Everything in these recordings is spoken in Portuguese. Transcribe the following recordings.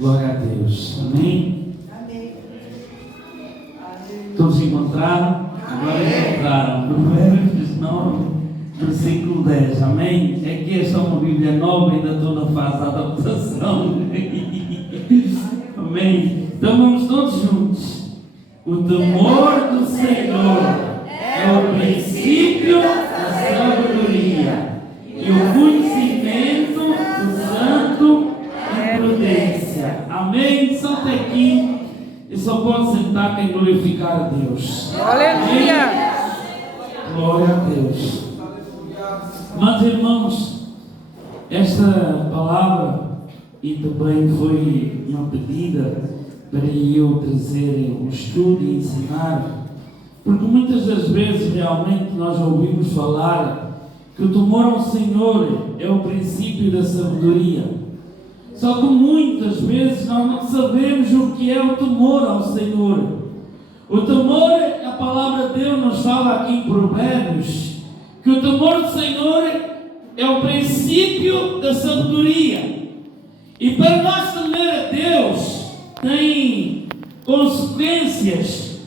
Glória a Deus. Amém? Amém. Todos encontraram? Agora encontraram. Provérbios 9, versículo 10. Amém? É que esta é uma Bíblia nova, ainda estou na fase da adaptação. Amém? Então vamos todos juntos. O temor do Senhor é o princípio da sabedoria, e o conhecimento do santo é prudência. Amém? Só até aqui. E só pode sentar quem glorificar a Deus. Aleluia! Glória a Deus. Mas irmãos, esta palavra e também foi uma pedida para eu trazer um estudo e ensinar, porque muitas das vezes realmente nós ouvimos falar que o temor ao Senhor é o princípio da sabedoria. Só que muitas vezes nós não sabemos o que é o temor ao Senhor. O temor, a palavra de Deus nos fala aqui em Provérbios, que o temor do Senhor é o princípio da sabedoria. E para nós temer a Deus tem consequências.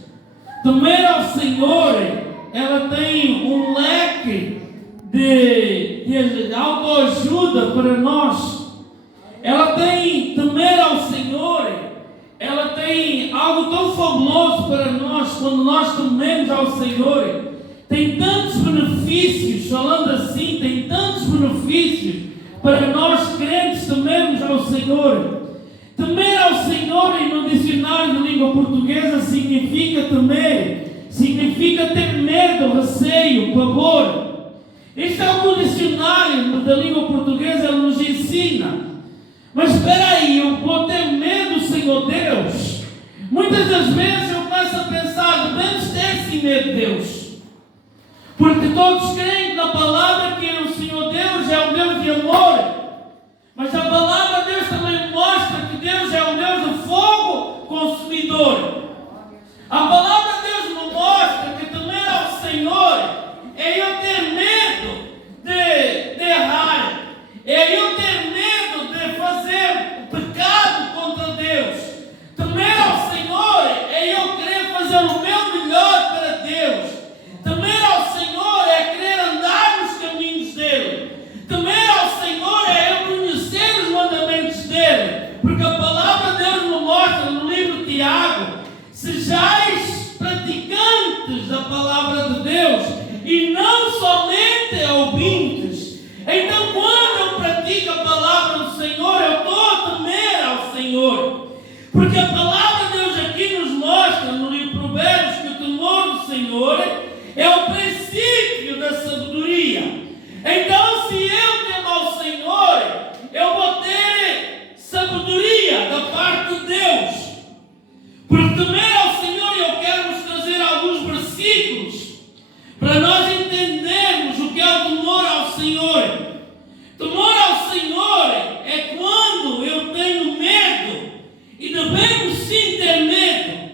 Temer ao Senhor, ela tem um leque de autoajuda para nós. Ela tem temer ao Senhor, ela tem algo tão fabuloso para nós quando nós tememos ao Senhor. Tem tantos benefícios, falando assim, tem tantos benefícios para nós crentes temermos ao Senhor. Temer ao Senhor no dicionário de língua portuguesa significa temer, significa ter medo, receio, pavor. Este é o que o dicionário da língua portuguesa nos ensina. Mas espera aí, eu vou ter medo do Senhor Deus? Muitas das vezes eu começo a pensar, devemos ter sim medo de Deus. Porque todos creem na palavra que o Senhor Deus é o Deus de amor. Mas a palavra de Deus também mostra que Deus é o Deus de fogo consumidor. A palavra de Deus nos mostra que temer ao Senhor é eu ter medo de errar. É eu ter medo de fazer o pecado contra Deus. Temer ao Senhor é eu querer fazer o meu melhor para Deus. Temer ao Senhor é querer andar nos caminhos dele. Temer ao Senhor é eu conhecer os mandamentos dele. Porque a palavra de Deus nos mostra no livro de Tiago: sejais praticantes da palavra de Deus e não somente ouvintes. Então, quando eu pratico a palavra do Senhor, eu estou a temer ao Senhor. Porque a palavra de Deus aqui nos mostra, no livro de Provérbios, que o temor do Senhor é o princípio da sabedoria. Então, se eu temo ao Senhor, eu vou ter sabedoria da parte de Deus. Por temer ao Senhor, eu quero vos trazer alguns versículos para nós entendermos o que é o temor ao Senhor. Temor ao Senhor é quando eu tenho medo, e devemos sim ter medo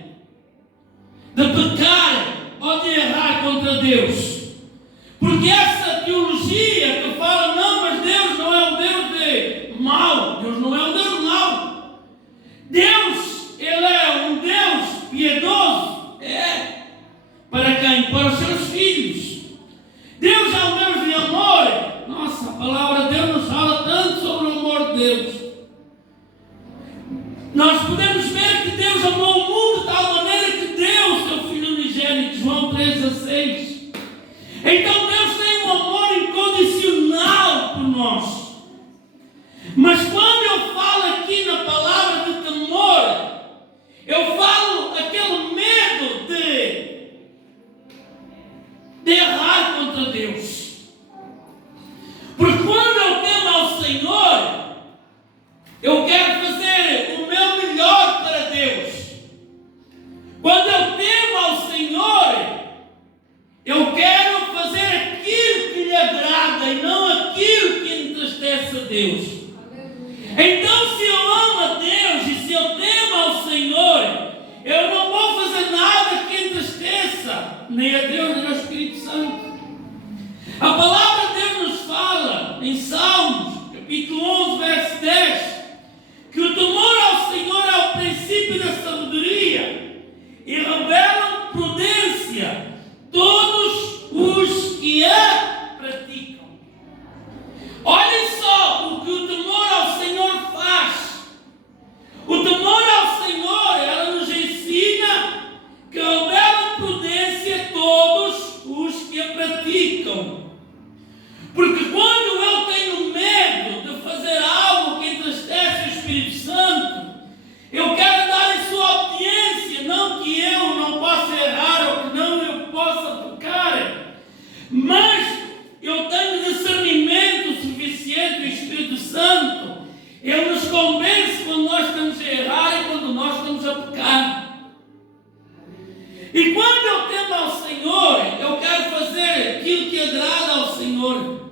de pecar ou de errar contra Deus. Porque essa teologia que fala, não, mas Deus não é um Deus de mal. Deus não é um Deus mau. Deus, Ele é um Deus piedoso. É. Para quem? Para os seus filhos. Deus é um Deus de amor. Nossa, a palavra de Deus nos fala tanto sobre o amor de Deus. Nós podemos ver que Deus amou o mundo de tal maneira que deu o seu Filho unigênito, João 3,16. Então Deus tem um amor incondicional por nós. Mas quando eu falo aqui na palavra de temor, eu falo aquele medo de errar contra Deus. Porque quando eu temo ao Senhor, eu quero fazer o meu melhor para Deus. Quando eu temo ao Senhor, eu quero fazer E quando eu temo ao Senhor, eu quero fazer aquilo que agrada ao Senhor.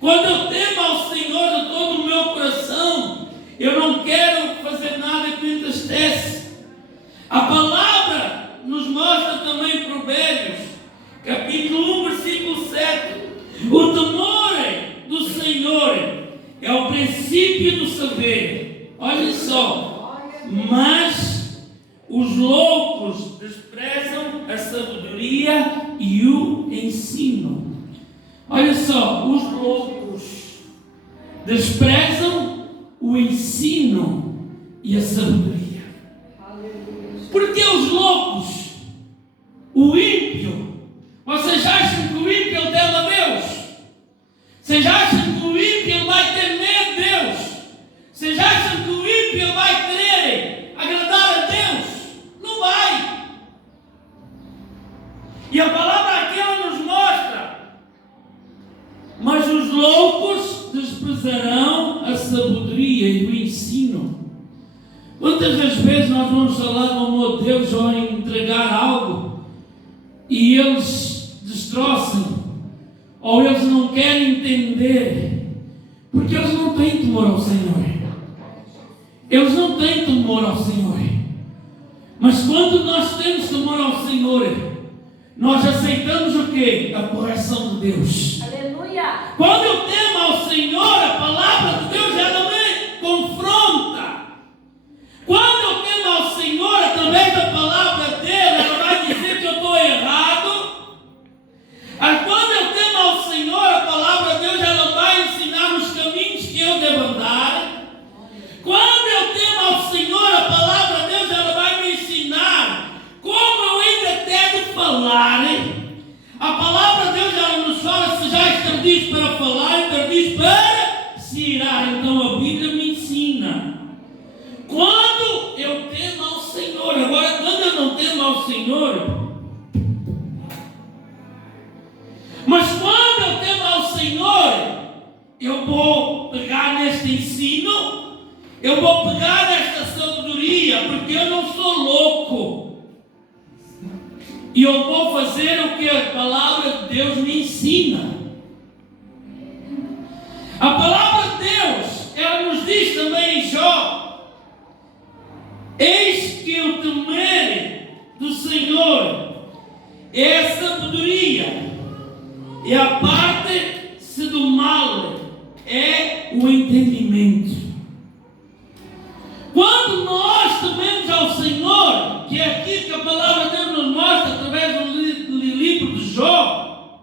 Quando eu temo ao Senhor de todo o meu coração, eu não quero fazer nada que me entristece. A palavra nos mostra também Provérbios, capítulo 1, versículo 7. O temor do Senhor é o princípio do saber. Olha só. Mas os loucos desprezam a sabedoria e o ensino. Olha só, os loucos desprezam o ensino e a sabedoria. Porque os loucos, o ímpio, vocês acham que o ímpio teme a Deus? Vocês acham que o ímpio vai ter medo de Deus? Vocês acham que o ímpio vai querer agradar a Deus? Não vai. E a palavra aqui ela nos mostra: mas os loucos desprezarão a sabedoria e o ensino. Quantas das vezes nós vamos falar do amor de Deus ou entregar algo e eles destroçam, ou eles não querem entender, porque eles não têm temor ao Senhor. Eles não têm temor ao Senhor. Mas quando nós temos temor ao Senhor, nós aceitamos o quê? A correção de Deus. Aleluia! Quando eu temo ao Senhor, a palavra de Deus ela me confronta. Quando eu temo ao Senhor, através da palavra dele, ela vai dizer que eu estou errado. Quando eu temo ao Senhor, a palavra de Deus ela vai ensinar os caminhos que eu devo andar. Quando eu temo ao Senhor, a palavra de Deus ela vai me ensinar como eu ainda devo falar. A palavra de Deus ela nos fala: se já estardes para falar, estardes para se irar. Então a Bíblia me ensina. Quando eu temo ao Senhor, agora quando eu não temo ao Senhor, mas quando eu temo ao Senhor, eu vou pegar neste ensino, eu vou pegar nesta sabedoria, porque eu não sou louco, e eu vou fazer o que a palavra de Deus me ensina. A palavra de Deus, ela nos diz também em Jó: eis que o temer do Senhor é a sabedoria, e a parte-se do mal é o entendimento. Quando nós tememos ao Senhor, que é aquilo que a palavra de Deus nos mostra através do livro de Jó,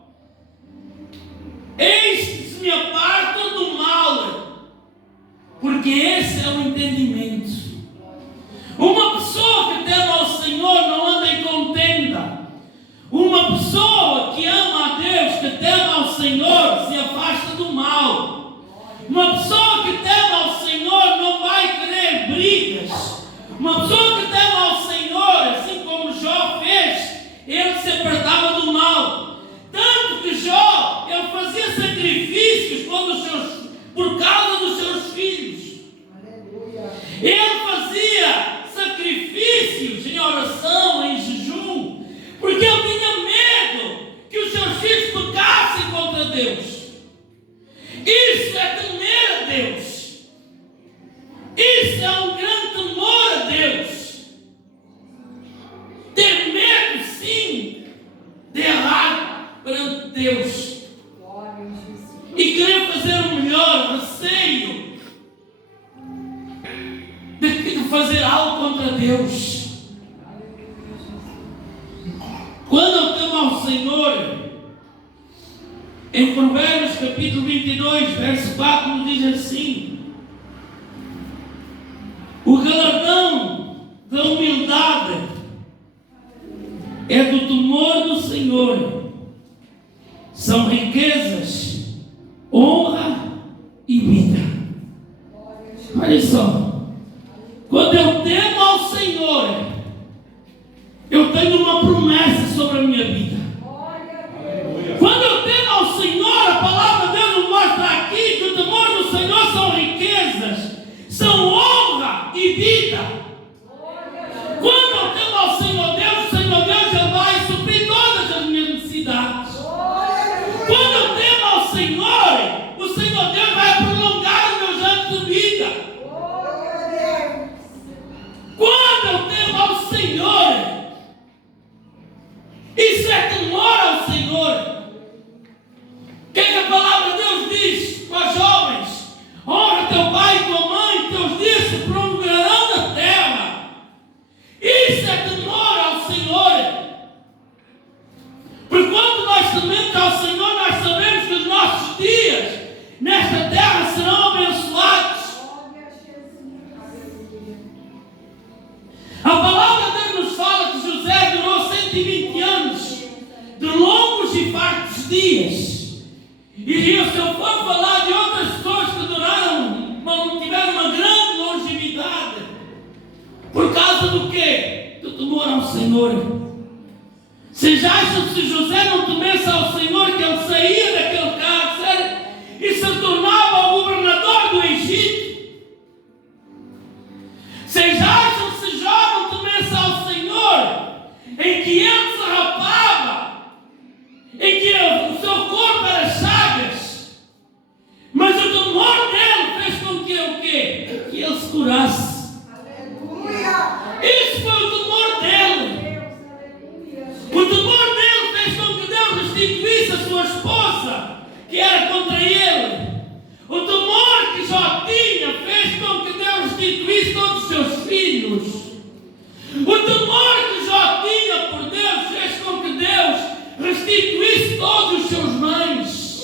eis que se me aparto do mal, porque esse é o entendimento. Uma pessoa que teme ao Senhor não anda em contenda. Uma pessoa que ama a Deus, que teme ao Senhor, se afasta do mal. Uma pessoa que teme ao Senhor não vai querer brigas. Uma pessoa que teme ao Senhor, assim como Jó fez, ele se apartava do mal. Tanto que Jó, ele fazia sacrifícios por causa dos seus filhos. Ele fazia sacrifícios em oração, em jejum, porque eu tinha medo que os seus filhos pecassem contra Deus. Isso é temer a Deus. Isso é um grande temor a Deus. Ter medo, sim, de errar perante Deus e querer fazer o melhor, receio de fazer algo contra Deus. Quando eu temo ao Senhor, em Provérbios capítulo 22, verso 4, nos diz assim: o galardão da humildade é do temor do Senhor, são riquezas, honra e vida. Olha só. Quando eu temo ao Senhor, eu tenho uma promessa sobre a minha vida. Quando eu temo ao Senhor, a palavra de Deus nos mostra aqui que o temor do Senhor são riquezas, são honra e vida. Quando eu temo ao Senhor Deus 120 anos de longos e fartos dias. E se eu for falar de outras pessoas que tiveram uma grande longevidade, por causa do quê? Do temor ao Senhor. Vocês acham que se José não temesse ao Senhor, que ele saía daquele cárcere e se tornava o governador do Egito? Vocês acham que se Jó não temesse ao Senhor, em que ele se rapava, em que o seu corpo era chagas, mas o temor dele fez com que o quê? Que ele se curasse. Aleluia! Isso foi o temor dele. O temor dele fez com que Deus restituísse a sua esposa, que era contra ele. O temor que Jó tinha fez com que Deus restituísse todos os seus filhos. O temor que Jó tinha por Deus fez com que Deus restituísse todos os seus bens.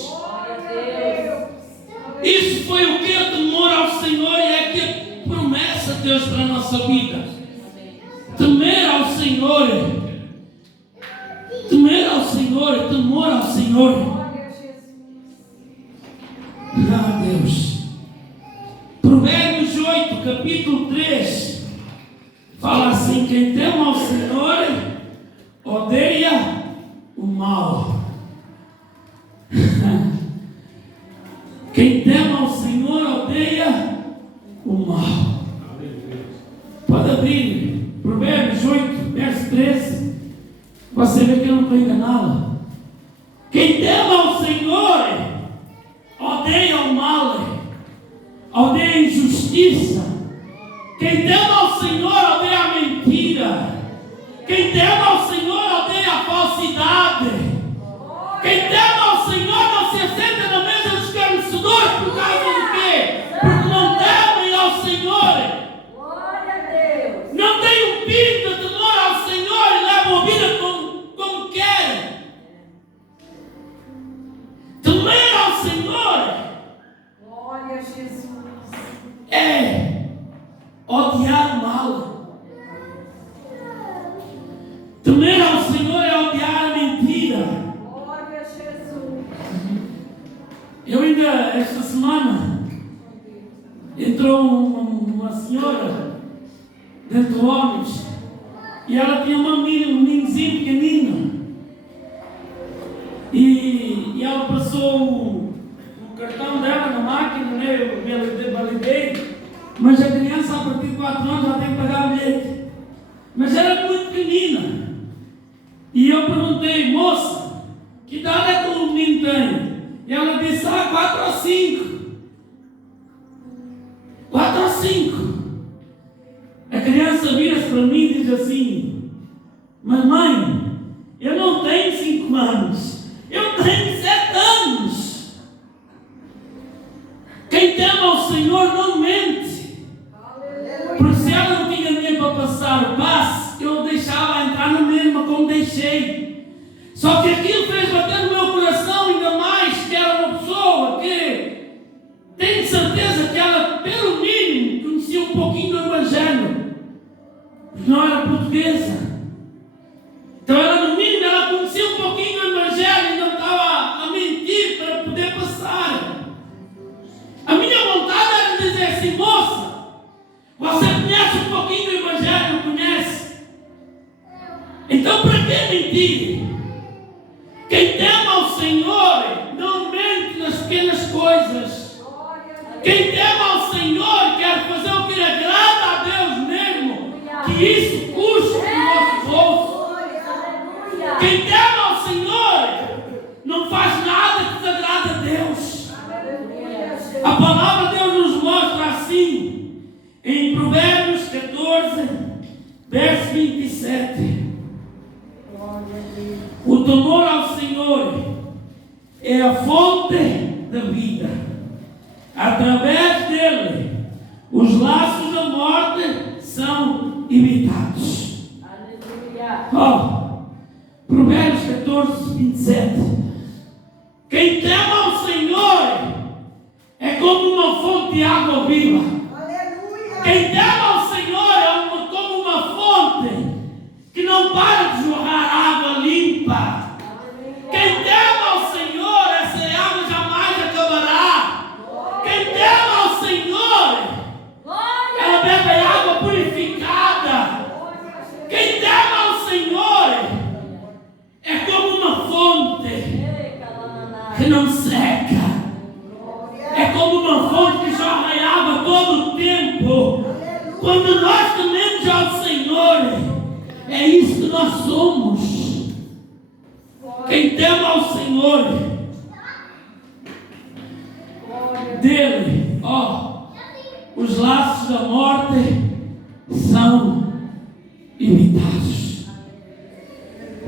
Isso foi o que? Temor ao Senhor, e é que a promessa de Deus para a nossa vida. Temer ao Senhor. Temer ao Senhor, temor ao Senhor. Ah, Deus. Provérbios 8, capítulo 3, fala assim: quem teme ao Senhor odeia o mal. Quem teme ao Senhor odeia o mal. Pode abrir Provérbios 8, verso 13. Você vê que eu não estou enganado. Quem teme ao Senhor odeia o mal, odeia a injustiça. Quem teme ao Senhor odeia a mentira. Quem teme ao Senhor odeia a falsidade. Quem teme ao Senhor não se assenta na mesa dos escarnecedores por causa do quê? Porque não temem ao Senhor. Glória a Deus. Não tem um pingo de temor ao Senhor e levam a vida como querem. Temer ao Senhor Glória a Jesus. é odiar o mal. Temer ao Senhor é odiar a mentira. Glória a Jesus. Eu ainda, esta semana, entrou uma senhora dentro do ônibus e ela tinha um meninozinho pequenino. E ela passou o cartão dela na máquina, né? Eu validei, mas a criança a partir de 4 anos já tem que pagar o bilhete. Mas era muito pequenina. E eu perguntei: moça, que idade é que o menino tem? E ela disse: 4 ou 5. 4 ou 5. A criança vira-se para mim e diz assim: mamãe, eu não tenho 5 anos, eu tenho 7 anos. Quem teme ao Senhor não mente. Porque se ela não tinha dinheiro para passar o passe, eu deixava entrar na mesma como deixei. Só que aquilo fez bater no meu coração ainda mais, que era uma pessoa que tenho certeza que ela, pelo mínimo, conhecia um pouquinho do Evangelho, porque não era portuguesa. Então ela, no mínimo, ela conhecia um pouquinho do Evangelho e não estava a mentir para poder passar. A minha vontade era dizer assim: moça, você conhece um pouquinho do Evangelho, não conhece? Então para que mentir? Quem teme ao Senhor não mente nas pequenas coisas. Quem teme ao Senhor quer fazer o que lhe agrada a Deus mesmo, que isso custe os nossos bolsos. Quem teme ao Senhor não faz nada que desagrade a Deus. A palavra de Deus nos mostra assim, em Provérbios 14, verso 27. O temor ao Senhor é a fonte da vida. Através dele, os laços da morte são evitados. Provérbios 14, 27. Quem teme ao Senhor é como uma fonte de água viva. Quem teme ao Senhor é como uma fonte que não para de jorrar água. tememos ao Senhor, é isso que nós somos. Quem teme ao Senhor, dele, os laços da morte são evitados.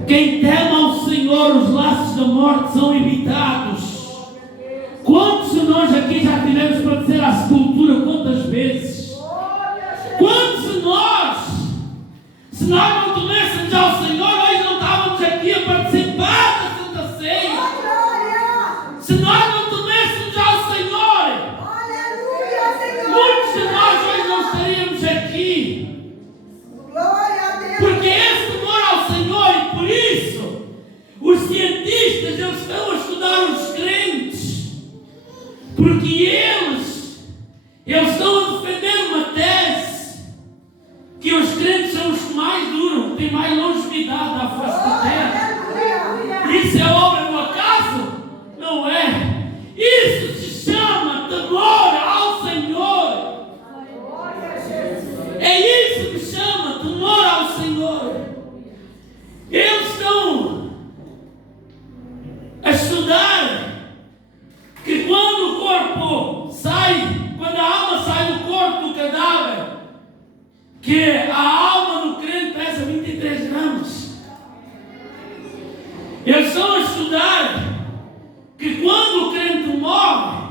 Quem teme ao Senhor, os laços da morte são evitados. Quantos de nós aqui já tivemos para dizer à sepultura quantas vezes? Quantos de nós, se nós não temêssemos ao Senhor, hoje não estávamos aqui a participar da Santa Ceia? Se nós não temêssemos ao Senhor, muitos de nós hoje não estaríamos aqui. Porque esse temor ao Senhor, e por isso os cientistas eles estão a estudar os crentes, porque eles estão a defender uma tese que os crentes são os que mais duram, que têm mais longevidade à face da terra. Isso é obra do acaso? Não é. Isso se chama temor ao Senhor. É isso que chama temor ao Senhor. Eles estão a estudar que quando o corpo sai, quando a alma sai do corpo do cadáver, que a alma do crente pesa 23 gramas. Eles estão a estudar que quando o crente morre,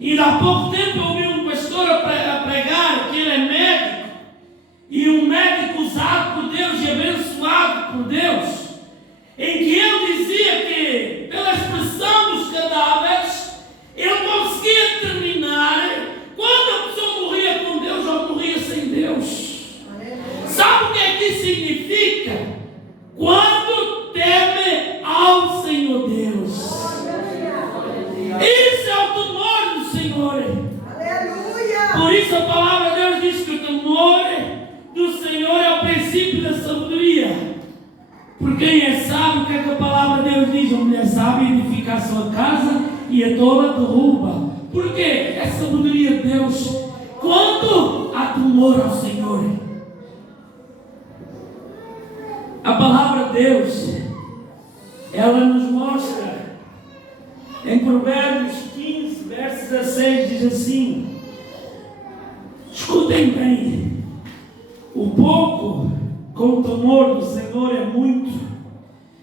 e há pouco tempo eu ouvi um pastor a pregar que ele é médico, e um médico usado por Deus e abençoado por Deus, em que ele dizia que, pela expressão dos cadáveres, ele conseguia determinar quando a pessoa morria com Deus ou morria sem Deus. Sabe o que é que isso significa? Quando teme ao Senhor Deus. Isso é o temor do Senhor. Por isso a palavra de Deus diz que o temor do Senhor é o princípio da sabedoria. Porque quem é sábio, o que é que a palavra de Deus diz? A mulher sábia edifica a sua casa e a tola derruba. Por quê? É sabedoria de Deus. Quando há temor ao Senhor, a palavra de Deus, ela nos mostra em Provérbios 15, verso 16, diz assim: escutem bem, o pouco com o temor do Senhor é muito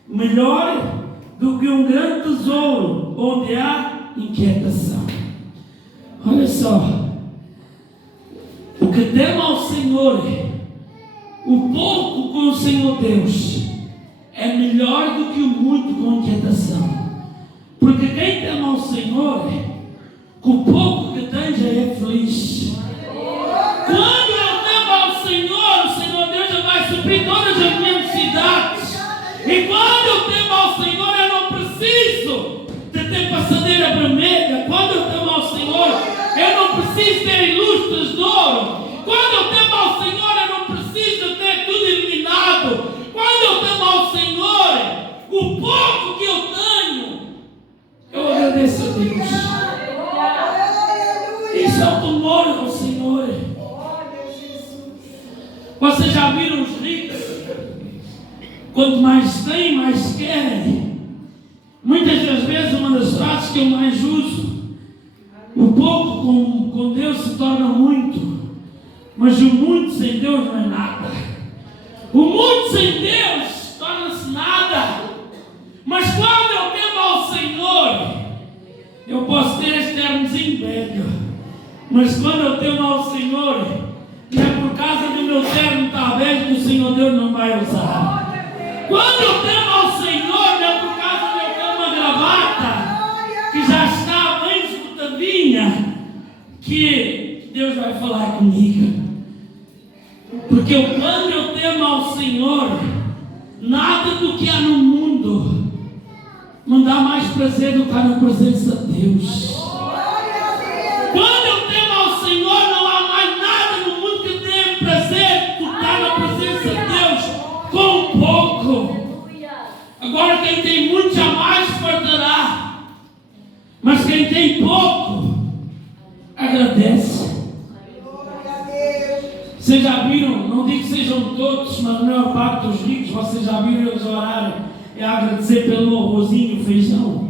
melhor do que um grande tesouro onde há inquietação. Olha só, o que teme ao Senhor, o pouco com o Senhor Deus, é melhor do que o muito com inquietação. Porque quem teme ao Senhor, com o pouco que tem já é feliz. Quando eu temo ao Senhor, o Senhor Deus já vai suprir todas as minhas necessidades. E quando eu temo ao Senhor, eu não preciso de ter passadeira vermelha. Quando eu temo ao Senhor, eu não preciso ter ilustres de ouro. Quando eu temo ao Senhor, eu não preciso ter tudo iluminado. Quando eu temo ao Senhor, o pouco que eu tenho, eu agradeço a Deus. Isso é o temor ao Senhor. Vocês já viram os ricos? Quanto mais têm, mais querem. Muitas das vezes, uma das frases que eu mais uso: o pouco com Deus se torna muito, mas o muito sem Deus não é nada. O muito sem Deus torna-se nada. Mas quando eu temo ao Senhor, eu posso ter este ternozinho velho, mas quando eu temo ao Senhor, não é por causa do meu terno estar velho que o Senhor Deus não vai usar. Quando eu temo ao Senhor, não é por causa de eu ter uma gravata que já está bem escutadinha que Deus vai falar comigo. Porque quando eu temo ao Senhor, nada do que há no mundo me dá mais prazer do que estar na presença de Deus. Quando eu temo ao Senhor, não há mais nada no mundo que dê prazer do que estar na presença de Deus com pouco. Agora quem tem muito jamais fartará, mas quem tem pouco agradece. Vocês já viram não digo que sejam todos, mas a maior parte dos ricos, vocês já viram eles orarem, é agradecer pelo arrozinho e o feijão.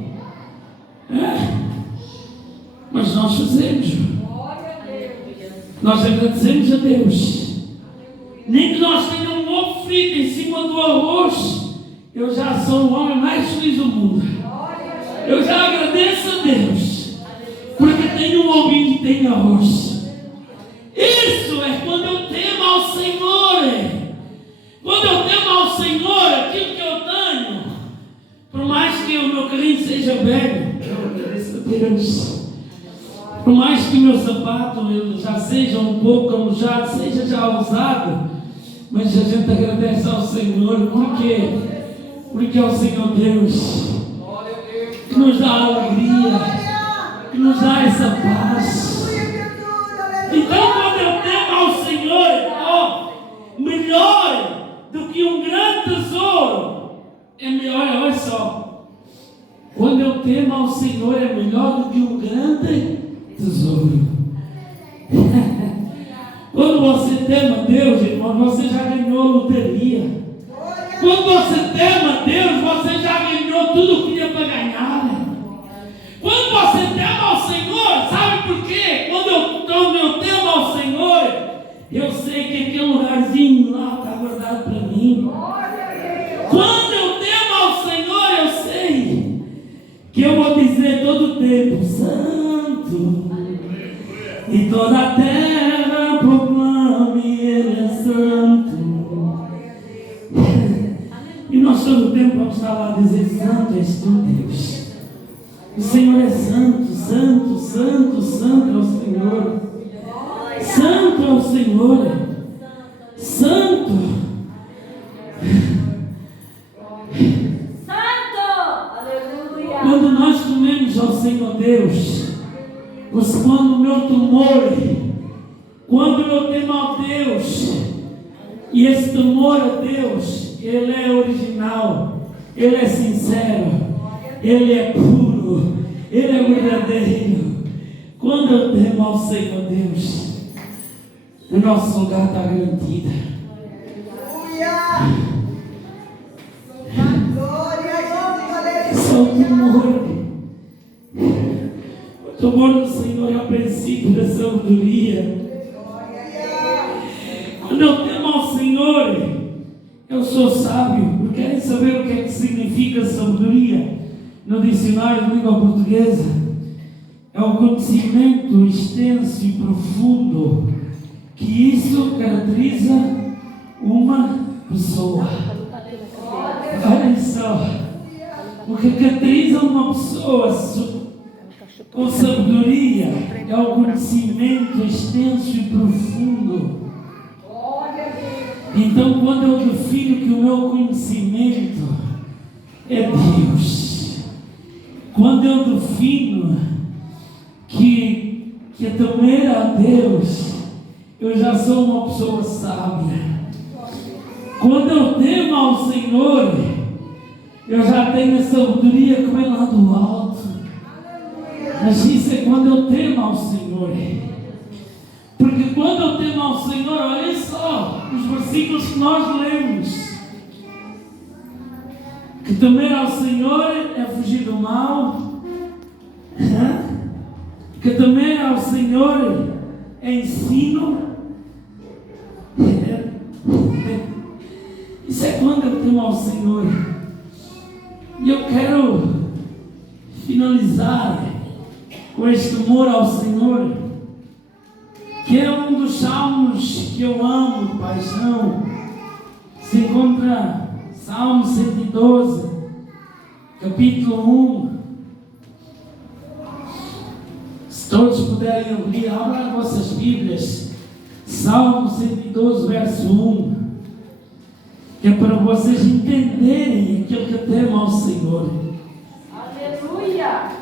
Mas nós fazemos. Nós agradecemos a Deus. Nem que nós tenhamos um ovo frito em cima do arroz, eu já sou o homem mais feliz do mundo. Eu já agradeço a Deus, porque tenho um ovinho que tem arroz. Isso é quando eu temo ao Senhor. Quando eu temo ao Senhor, aquilo que eu tenho, por mais que o meu carrinho seja velho, eu agradeço a Deus. Por mais que o meu sapato já seja um pouco alojado, seja já usado, mas a gente agradece ao Senhor. Por quê? Porque é o Senhor Deus que nos dá alegria, que nos dá essa paz. Então, quando eu temo ao Senhor, melhor do que um grande tesouro, é melhor, olha só, quando eu temo ao Senhor, é melhor do que um grande tesouro. Quando você tema Deus, irmão, você já ganhou a loteria. Quando você tema Deus, você já ganhou tudo o que tinha para ganhar. Quando você tema ao Senhor, sabe por quê? Quando eu temo ao Senhor, eu sei que aquele lugarzinho lá está guardado para mim. Quando eu temo ao Senhor, eu sei que eu vou dizer todo o tempo: Santo, e toda a terra proclame, Ele é santo. E nós todo o tempo vamos estar lá a dizer: Santo és tu, Deus. O Senhor é santo, santo, santo, santo é o Senhor. Santo é o Senhor. Santo. Aleluia. Quando nós comemos ao Senhor Deus, quando o meu temor, quando eu temo a Deus, e esse temor a Deus, ele é original, ele é sincero, ele é puro, ele é verdadeiro. Quando eu temo ao Senhor Deus, o nosso lugar está garantido. Só o temor. O temor do Senhor é o princípio da sabedoria. Quando eu temo ao Senhor, eu sou sábio. Querem saber o que é que significa sabedoria? No dicionário de língua portuguesa, é o conhecimento extenso e profundo, que isso caracteriza uma pessoa. Olhem só, o que caracteriza uma pessoa com sabedoria é o conhecimento extenso e profundo. Então, quando eu defino que o meu conhecimento é Deus, quando eu defino que a temer a Deus, eu já sou uma pessoa sábia. Quando eu temo ao Senhor, eu já tenho a sabedoria que vem lá do alto. Mas isso é quando eu temo ao Senhor. Porque quando eu temo ao Senhor, olha só os versículos que nós lemos. Que temer ao Senhor é fugir do mal. Que temer ao Senhor é ensino. Isso é quando eu temo ao Senhor. E eu quero finalizar com este temor ao Senhor, que é um dos salmos que eu amo de paixão. Se encontra Salmo 112, capítulo 1. Se todos puderem abrir, abram as vossas Bíblias. Salmo 112, verso 1. Que é para vocês entenderem aquilo que temo ao Senhor. Aleluia.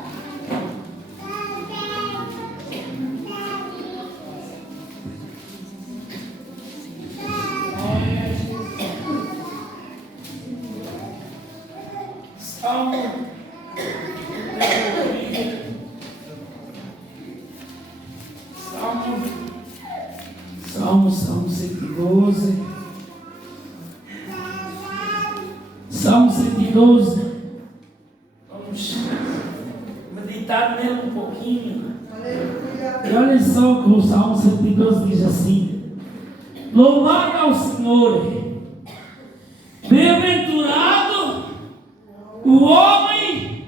Salmo 112. 112. Vamos meditar nele um pouquinho. E olha só que o Salmo 112 diz assim: louvado ao Senhor, bem-aventurado o homem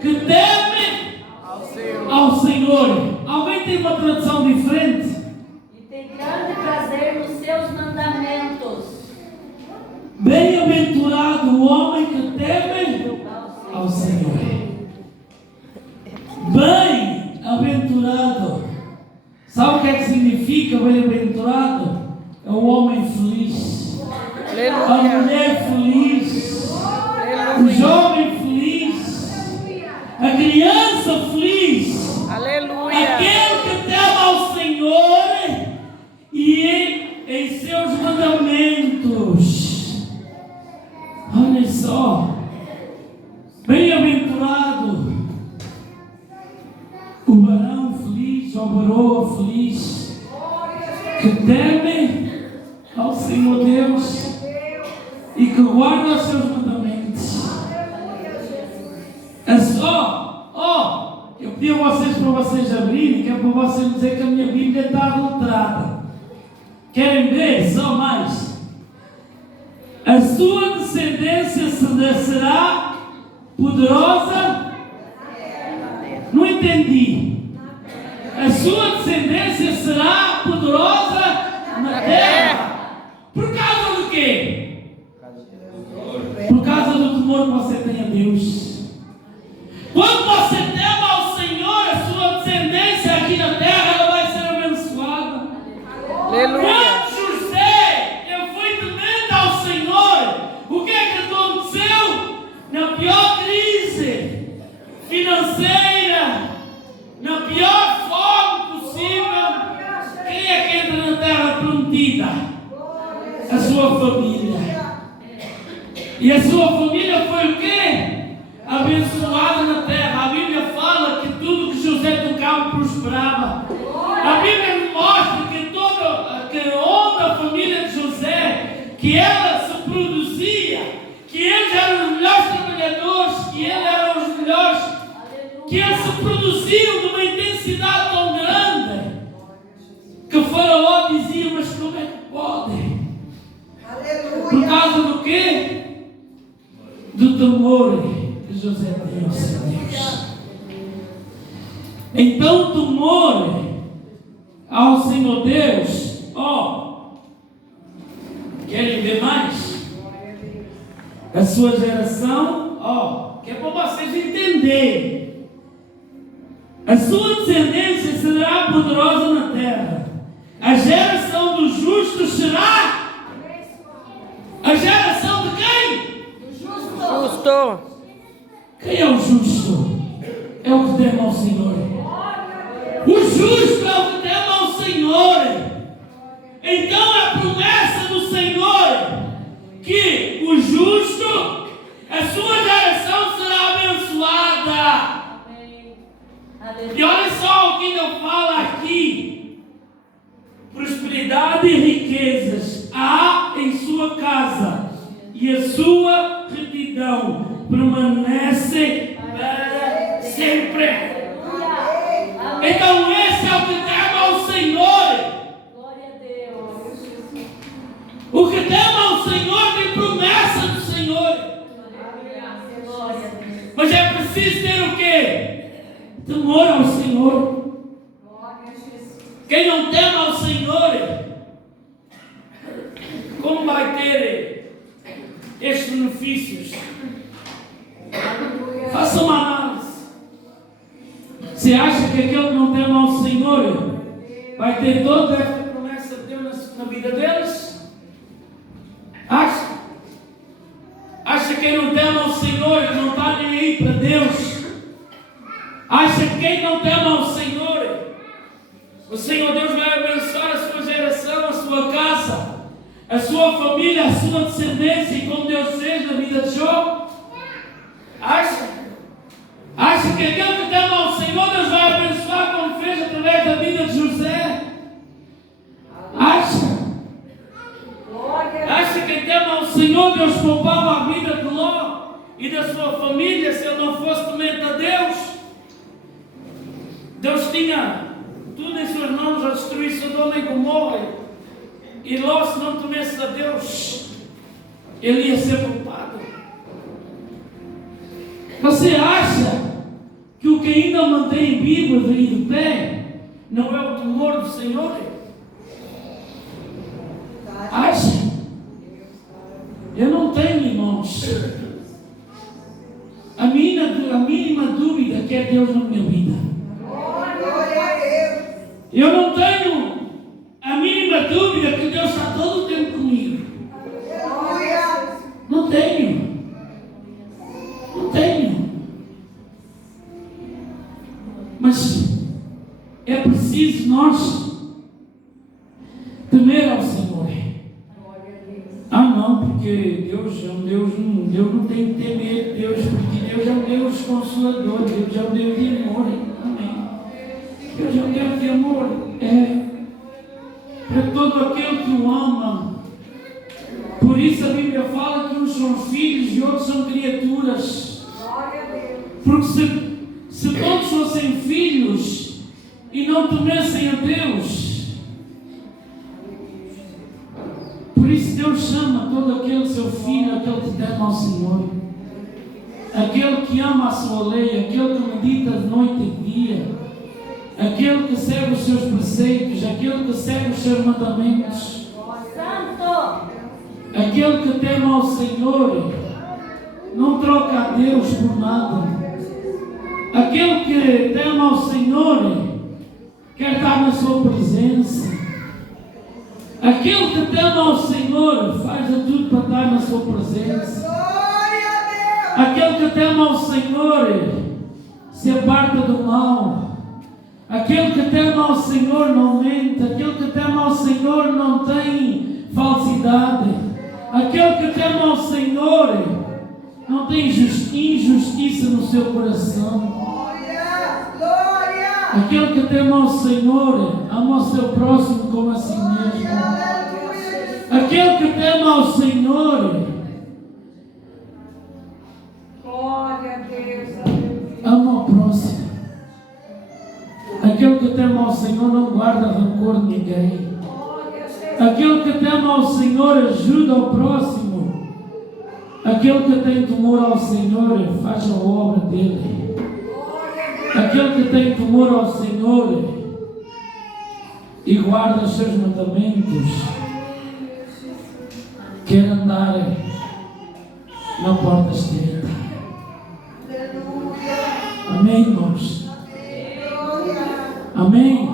que teme ao Senhor. Alguém tem uma tradução diferente? E tem grande prazer nos seus mandamentos. Bem-aventurado o homem que teme ao Senhor. Bem-aventurado. Sabe o que é que significa bem-aventurado? É o homem feliz, a mulher feliz, o jovem feliz, a criança feliz. Aleluia. Aquele que teme ao Senhor e em seus mandamentos. Olha só, bem-aventurado o varão feliz, ou varoa feliz, que teme ao Senhor Deus e que guarda os seus mandamentos. É só, eu pedi a vocês para vocês abrirem, que é para vocês dizer que a minha Bíblia está adulterada. Querem ver? Só mais. A sua descendência será poderosa. Não entendi. A sua descendência será poderosa na terra. Por causa do quê? Por causa do temor que você tem a Deus. Quando você teme ao Senhor, a sua descendência aqui na terra ela vai ser abençoada. Aleluia. Quando José foi temente ao Senhor, o que é que aconteceu? Na pior crise financeira, na pior forma possível, quem é que entra na terra prometida? A sua família. E a sua família foi o quê? Abençoada na terra. A Bíblia fala que tudo que José tocava prosperava. A Bíblia mostra que onde a família de José, que ela se produzia, que eles eram os melhores trabalhadores, que eles eram os melhores, que eles se produziam numa intensidade tão grande, que o faraó dizia: mas como é que pode? Por causa do quê? Do temor que José tem ao seu Deus. Então, temor ao Senhor Deus. Querem ver mais? A sua geração, que é para vocês entenderem. A sua descendência será poderosa na terra. A geração dos justos será. A geração de quem? Justo. Quem é o justo? É o que teme ao Senhor. O justo é o que teme ao Senhor. Então a promessa do Senhor que o justo, a sua geração será abençoada. E olha só o que ele fala aqui: prosperidade e riquezas há em sua casa, e a sua retidão permanece para sempre. Então esse é o que teme ao Senhor. O que teme ao Senhor tem promessa do Senhor. Mas é preciso ter o quê? Temor ao Senhor. Quem não teme ao Senhor, como vai ter estes benefícios? Faça uma análise. Você acha que aquele que não teme ao Senhor vai ter toda esta promessa de Deus na vida deles? Acha que quem não teme ao Senhor não está nem aí para Deus? Acha que quem não teme ao Senhor, o Senhor Deus vai abençoar a sua geração, a sua casa, a sua família, a sua descendência, e como Deus fez na vida de Jó? Acha que aquele que teme ao Senhor, Deus vai abençoar como fez através da vida de José? Acha que quem teme ao Senhor, Deus poupava a vida de Ló? e da sua família se ele não fosse temente a Deus. Deus tinha tudo em suas mãos a destruir Sodoma e Gomorra. E Ló, se não temesse a Deus, ele ia ser culpado. Você acha que o que ainda mantém vivo e de pé não é o temor do Senhor? Acha? Eu não tenho, irmãos, a mínima dúvida que é Deus na minha vida. Eu não tenho a mínima dúvida que Deus está todo o tempo comigo. Não tenho. Não tenho. Mas é preciso nós temer ao Senhor. Ah não, porque Deus não tem que temer Deus, porque Deus é um Deus consolador, Deus é um Deus de amor. Amém. Deus é um Deus de amor. Para todo aquele que o ama. Por isso a Bíblia fala que uns são filhos e outros são criaturas. Porque se todos fossem filhos e não temessem a Deus, por isso Deus chama todo aquele seu filho, aquele que teme ao Senhor, aquele que ama a sua lei, aquele que medita de noite e dia, aquele que segue os seus preceitos, aquele que segue os seus mandamentos, aquele que teme ao Senhor, não troca a Deus por nada. Aquele que teme ao Senhor quer estar na sua presença. Aquele que teme ao Senhor faz de tudo para estar na sua presença. Aquele que teme ao Senhor se aparta do mal. Aquele que teme ao Senhor não mente. Aquele que teme ao Senhor não tem falsidade. Aquele que teme ao Senhor não tem injustiça no seu coração. Aquele que teme ao Senhor ama o seu próximo como a si mesmo. Aquele que teme ao Senhor ama o próximo. Aquele que teme ao Senhor não guarda rancor de ninguém. Aquele que teme ao Senhor ajuda o próximo. Aquele que tem temor ao Senhor faz a obra dele. Aquele que tem temor ao Senhor e guarda os seus mandamentos quer andar na porta estreita. Amém, irmãos? Amém?